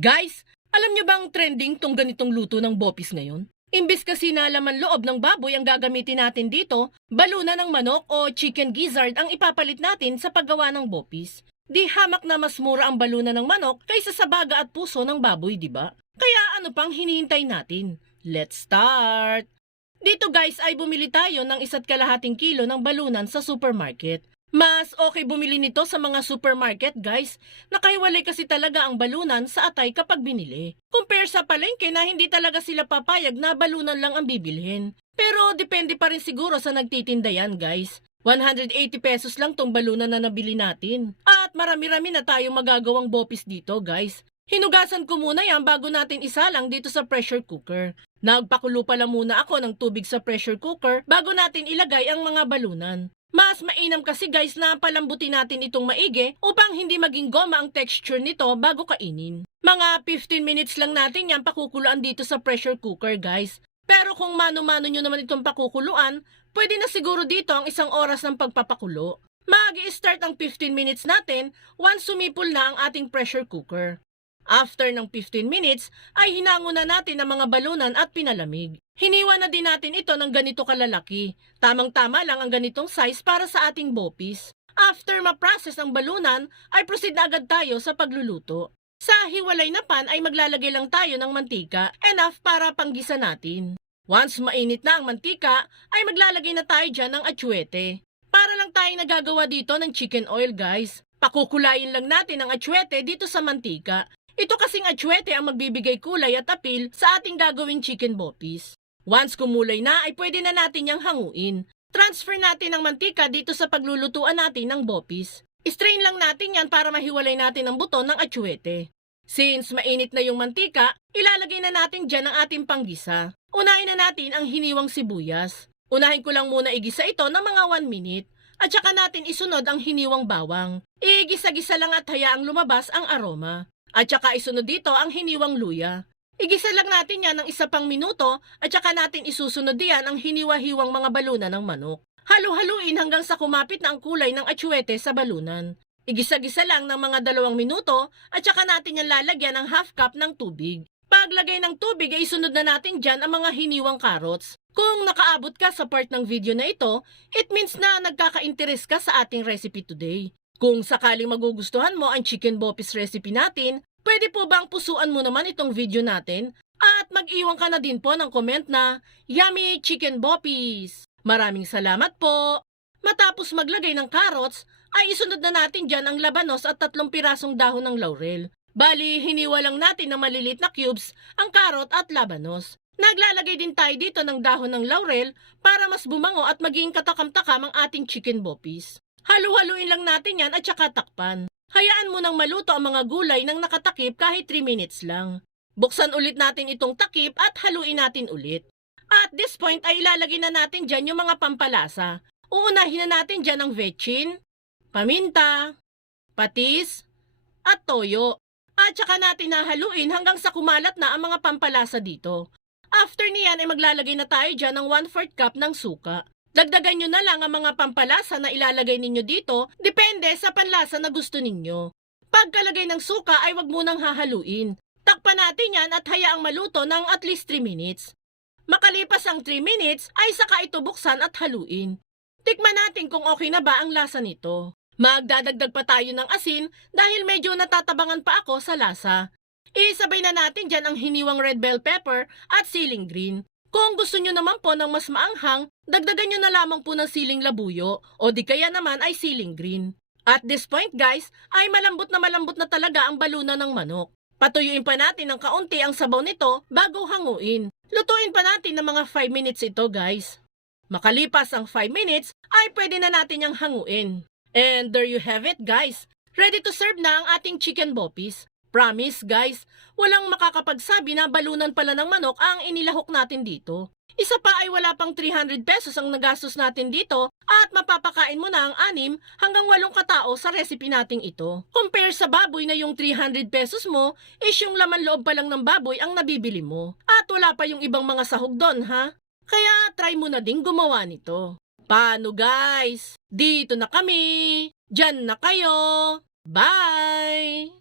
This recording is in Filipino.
Guys, alam niyo bang trending tong ganitong luto ng bopis ngayon? Imbis kasi na laman loob ng baboy ang gagamitin natin dito, baluna ng manok o chicken gizzard ang ipapalit natin sa paggawa ng bopis. Di hamak na mas mura ang baluna ng manok kaysa sa baga at puso ng baboy, di ba? Kaya ano pang hinihintay natin? Let's start! Dito guys ay bumili tayo ng isa't kalahating kilo ng balunan sa supermarket. Mas okay bumili nito sa mga supermarket guys. Nakahiwalay kasi talaga ang balunan sa atay kapag binili. Compare sa palengke na hindi talaga sila papayag na balunan lang ang bibilhin. Pero depende pa rin siguro sa nagtitinda yan guys. 180 pesos lang tong balunan na nabili natin. At marami-rami na tayong magagawang bopis dito guys. Hinugasan ko muna yan bago natin isalang dito sa pressure cooker. Nagpakulo pala muna ako ng tubig sa pressure cooker bago natin ilagay ang mga balunan. Mas mainam kasi guys na palambutin natin itong maigi upang hindi maging goma ang texture nito bago kainin. Mga 15 minutes lang natin yan pakukuluan dito sa pressure cooker guys. Pero kung mano-mano nyo naman itong pakukuluan, pwede na siguro dito ang isang oras ng pagpapakulo. mag start ang 15 minutes natin once sumipol na ang ating pressure cooker. After ng 15 minutes, ay hinango na natin ang mga balunan at pinalamig. Hiniwa na din natin ito ng ganito kalalaki. Tamang-tama lang ang ganitong size para sa ating bopis. After ma-process ang balunan, ay proceed na agad tayo sa pagluluto. Sa hiwalay na pan ay maglalagay lang tayo ng mantika, enough para panggisa natin. Once mainit na ang mantika, ay maglalagay na tayo dyan ng atsuete. Para lang tayo nagagawa dito ng chicken oil guys. Pakukulayin lang natin ang atsuete dito sa mantika ito kasing atsuete ang magbibigay kulay at apil sa ating gagawing chicken bopis. Once kumulay na ay pwede na natin yang hanguin. Transfer natin ang mantika dito sa paglulutuan natin ng bopis. Strain lang natin yan para mahiwalay natin ang buto ng atsuete. Since mainit na yung mantika, ilalagay na natin dyan ang ating panggisa. Unahin na natin ang hiniwang sibuyas. Unahin ko lang muna igisa ito ng mga 1 minute. At saka natin isunod ang hiniwang bawang. Igisa-gisa lang at hayaang lumabas ang aroma. At saka isunod dito ang hiniwang luya. Igisa lang natin yan ng isa pang minuto at saka natin isusunod diyan ang hiniwa-hiwang mga baluna ng manok. Halu-haluin hanggang sa kumapit na ang kulay ng atsuete sa balunan. Igisa-gisa lang ng mga dalawang minuto at saka natin yan lalagyan ng half cup ng tubig. Paglagay ng tubig ay isunod na natin dyan ang mga hiniwang carrots. Kung nakaabot ka sa part ng video na ito, it means na nagkaka-interest ka sa ating recipe today. Kung sakaling magugustuhan mo ang chicken bopis recipe natin, pwede po bang pusuan mo naman itong video natin? At mag-iwan ka na din po ng comment na Yummy Chicken Bopis! Maraming salamat po! Matapos maglagay ng carrots, ay isunod na natin dyan ang labanos at tatlong pirasong dahon ng laurel. Bali, hiniwa lang natin ng malilit na cubes ang karot at labanos. Naglalagay din tayo dito ng dahon ng laurel para mas bumango at maging katakam-takam ang ating chicken bopis. Halu-haluin lang natin yan at saka takpan. Hayaan mo nang maluto ang mga gulay nang nakatakip kahit 3 minutes lang. Buksan ulit natin itong takip at haluin natin ulit. At this point ay ilalagay na natin dyan yung mga pampalasa. Uunahin na natin dyan ang vetchin, paminta, patis, at toyo. At saka natin nahaluin hanggang sa kumalat na ang mga pampalasa dito. After niyan ay maglalagay na tayo dyan ng 1-4 cup ng suka. Dagdagan nyo na lang ang mga pampalasa na ilalagay ninyo dito, depende sa panlasa na gusto ninyo. Pagkalagay ng suka ay wag munang hahaluin. Takpan natin yan at hayaang maluto ng at least 3 minutes. Makalipas ang 3 minutes ay saka ito buksan at haluin. Tikman natin kung okay na ba ang lasa nito. Magdadagdag pa tayo ng asin dahil medyo natatabangan pa ako sa lasa. Isabay na natin dyan ang hiniwang red bell pepper at siling green. Gusto nyo naman po ng mas maanghang, dagdagan nyo na lamang po ng siling labuyo o di kaya naman ay siling green. At this point guys, ay malambot na malambot na talaga ang baluna ng manok. Patuyuin pa natin ng kaunti ang sabaw nito bago hanguin. Lutuin pa natin ng mga 5 minutes ito guys. Makalipas ang 5 minutes, ay pwede na natin yung hanguin. And there you have it guys. Ready to serve na ang ating chicken bopis. Promise guys, walang makakapagsabi na balunan pala ng manok ang inilahok natin dito. Isa pa ay wala pang 300 pesos ang nagastos natin dito at mapapakain mo na ang anim hanggang walong katao sa recipe nating ito. Compare sa baboy na yung 300 pesos mo is yung laman loob pa lang ng baboy ang nabibili mo. At wala pa yung ibang mga sahog doon ha. Kaya try mo na din gumawa nito. Paano guys? Dito na kami. Diyan na kayo. Bye!